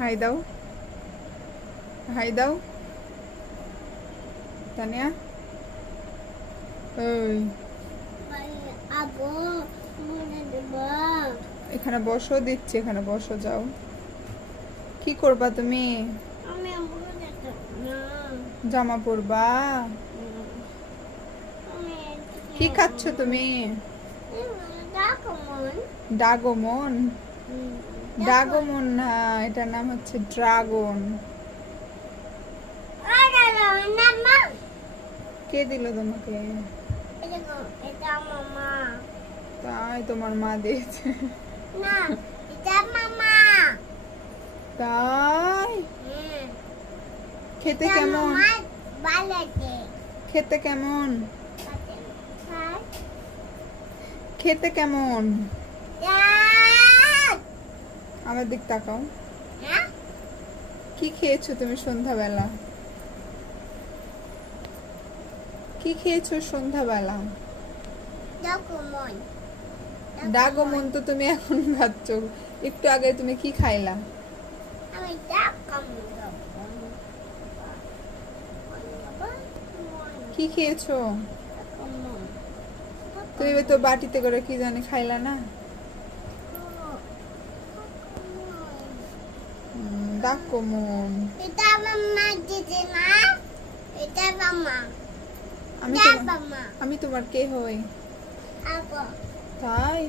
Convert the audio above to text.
High দাও, high দাও তানিয়া। ওই এখানে বসো, দিচ্ছি এখানে বসো। যাও, কি করবা তুমি? জামা পরবা? কি খাচ্ছ তুমি? ডাগমন? ডাগমন না, এটার নাম হচ্ছে ড্রাগন। কে দিল তোমাকে? তাই, তোমার মা দিয়েছে? তাই? খেতে কেমন? খেতে কেমন? খেতে কেমন? আমার দিক তাকাও। কি খেয়েছো তুমি সন্ধ্যাবেলা? কি খেয়েছো সন্ধ্যাবেলা? ডাগমন তো তুমি এখন খাচ্ছ, একটু আগে তুমি কি খাইলা? কি খেয়েছো তুমি? তো বাটিতে করে কি জানি খাইলা না? ডাকমন। আমি তোমার কে হই? তাই?